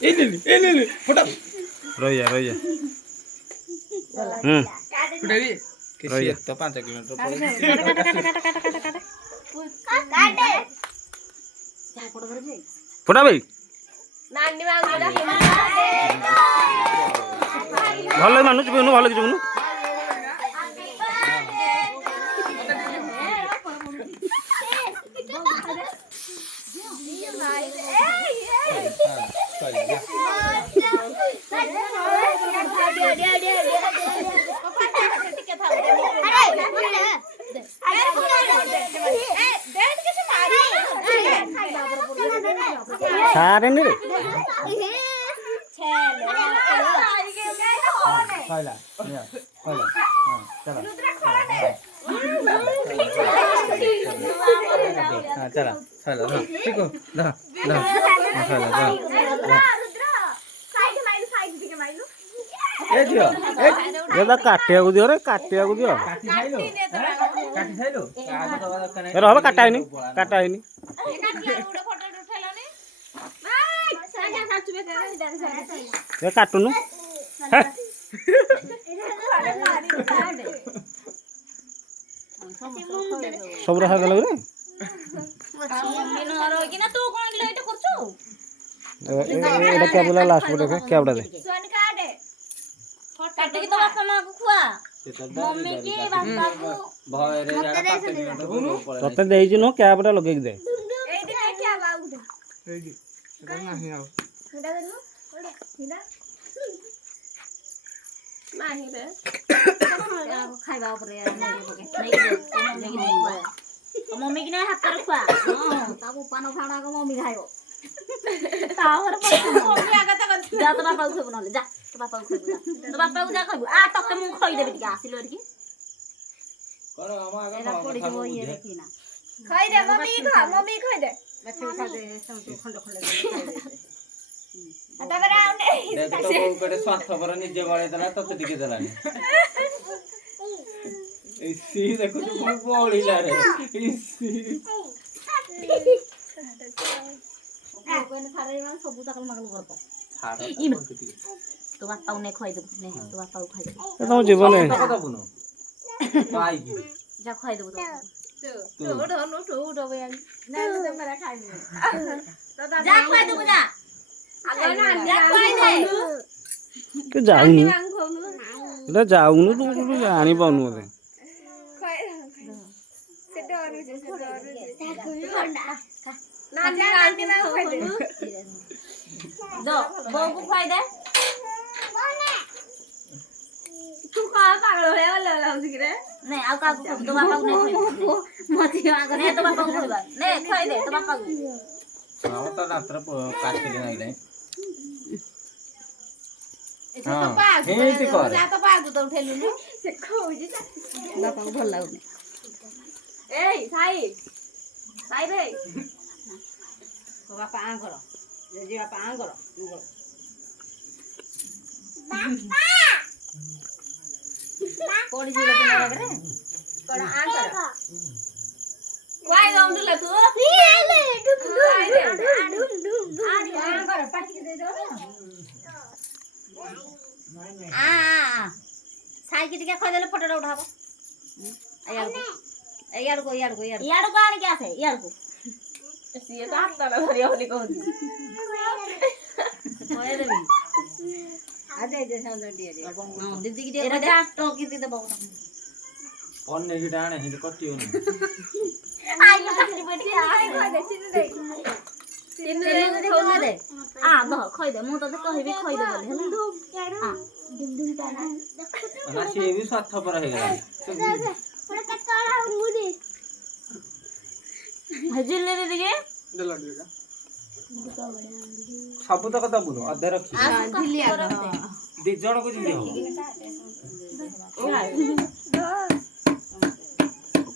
ले फटा रह जा फटा भी किसी तो 5 किलोमीटर फटा भाई भल मानुच बेनु भल कि बेनु सारे रे खाइला खाइला हां चला चला ठीक हो ला ला खाइला जा ए दियो ये दा काटिया को दियो रे काटिया को दियो काटी खाइलो आज दवा दरकार ए रहबे काटा हैनी ये काटुनु सब रहा गल रे एटा क्या बोला लास्ट पे देखे क्या बड़ा दे काटे के तो बापा मां को खुआ मम्मी के बापा को भय रे जाडा 5 किलोमीटर तते देई छि नो क्या बड़ा लगे दे ए दिन क्या बाबू ए जी नहीं आओ हिडा देनु हिडा माही रे खाइबा ऊपर नहीं मम्मी की नहीं हाथ कर खुआ हां ताको पानो खाना को मम्मी खाइबो तावर मम्मी आगा त जा तो बापा को खइबो नले जा तो बापा को खइबो जा तो बापा को जा खइबो आ तके मु खइ देबे टिका आसिलो रे की करो मामा आगा एला पड़ी जो ये देखी ना खइ दे मम्मी खइ दे बच्चे खा दे सब खंड खंड तबरा आउने देखो तो कोटे स्वार्थपर निजे गळे देला तते टिके देलानी इसी देखो तो कोन बोळीला रे इसी कोन थारे मान सब तकल मगल करतो छाड़ तो बापा ने खइ दे ने तो बापा को खइ दे तो जीवन है कथा बुनो पाई जा खइ दे तो उठो बयान ना तो मेरा खाइ जा खइ दे जा आलो ना जा खइ दे के जाउनु एटा जाउनु तू जानि पाउनु ओते नानी ना खइ दे दो बहू को खइ दे तू का पागल हो ले लाउसी रे नहीं आ का तो बापा को नहीं मती आगे नहीं तो बापा को खइबा नहीं खइ दे तो बापा को हां तो रात्र काट के नहीं ले तो पाग जा तो पाग तो उठेलु ने से खोजी बापा को भल लागुनी ए साई रे को बापा आ करो जे बापा आ करो बापा कोडी जिलो के लगे रे कोड आ करो वाई गाउंड ल तू ले डुम आ करो पाटी दे दो आ साई के टिका खइ देले फोटो उठाबो यार को आने क्या है यार को ये तो हाथ ताला धरिया होली कहती होए रे आजे जे साउंड दिए हां दीदी की एरा जा टोकी दे दे बहुत कौन ने की डाणे हिंद कटियो न आई को कसली बैठी आई खइ दे चिन्नु दे दे आ द खइ दे मु तो कहबी खइ दे बोले ହେଲା आ डुम काना ना से भी स्वार्थपर हे गला थोड़ा कटकारा मुड़ी हजिल ले दे के देला देगा सब तो कथा बुनो अधे रखी ढिलिया दी जण को जिंदे हो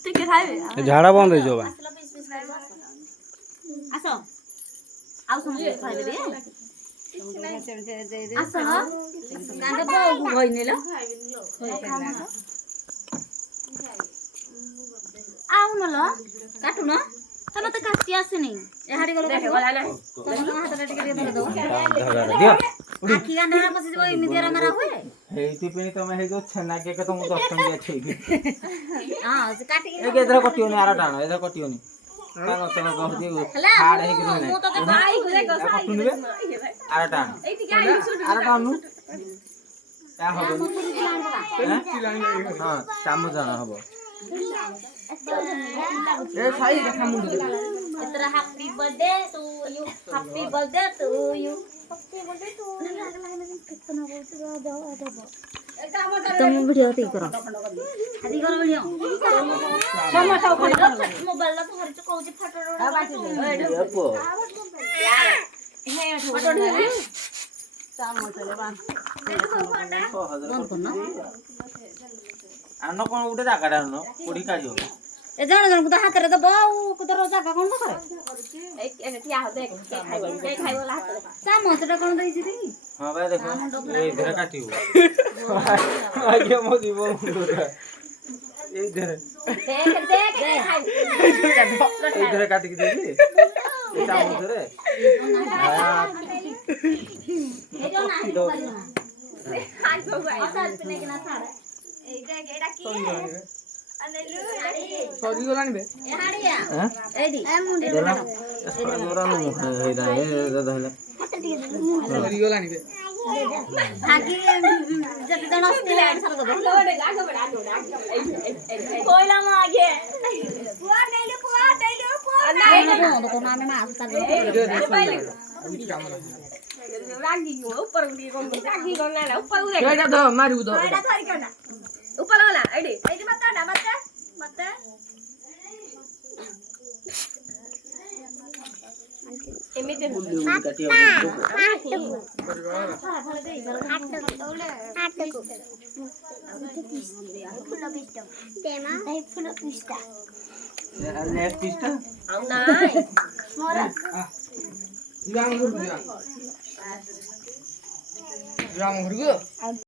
ठीक है खाइबे झाड़ा बंद हो जो बा आसो आउ समझ खाइ देबे आसो नांदे को गइने ल आउ न ल काटु न ତମେ ତ କାଟି ଆସିନି ଏ ହାଡି ଗଲ ଦେଖ ଗଲା ନା ତମ ହାତଟା ଟିକେ ଟିକେ ଧରି ଦବ ଦିଅ ଆଖି ଗାଣ୍ଡରା ପସିଯିବ ଏମିତି ଏରା ମାରା ହୁଏ ହେଇଥିପାଇଁ ତମେ ହେଇ ଯୋଉ ଛେନା କେକ୍ ତମକୁ 10 ଟଙ୍କିଆ ଛେଇବି ହଁ ସେ କାଟିକି ଏ କେଦର କଟିବନି ଆର ଟାଣ ଏଦର କଟିବନି କାନ ତମ କହୁଛି ହାଡ ହେଇକି ରହିଲା ମୁଁ ତ ଭାଇ ଦେଖ କଟୁନିବେ ଆର ଟାଣ ଆର ଟାଣୁ ତା ହବ ହଁ ଚାମଚ ଆଣ ହବ ଏ ସାଇ ଦେଖା ମୁଣ୍ଡ ଏତରା happy birthday to you happy birthday to you happy birthday to कितना बोलते तुम वीडियो ती करो आदि करो वीडियो समझ मोबाइल ला धरि तो कहूची फोटो यार हे फोटो ढेली चामच ले बा बंद करना आनो कोन गुटे जागाडा आनो कोडी काढियो ए जण जण को हाथ रे दबो को तो जागा कोन करे ए ठिया हो देख के खाइबो ला हाथ चामच रे कोन देई छी देखी हां भाई देखो ए इधर काटियो आगे मो जीवो ए इधर देख खाइ इधर काट के देबी ए चामच रे ए जो ना खाइ गो भाई असल पिने के ना छाड़ ए देख एटा की अनेलु सरी गलानी बे ए हाड़िया ए दी ए मुंडे देला जोरा नु हेदा ए दहला सरी गलानी बे हाकी जति जण असले सारा दबो लोडे आगे बडा कोइला म आगे पुआ दैले नहीं तो कोना में मास कर दे रागी ऊपर उड़ी कोन रागी कोन ना ऊपर उड़े केडा दो मारी उदो एडा थारी करना ऊपर वाला एडी मत एमिते काटियो नेक्स्ट पिस्टा राम घरगु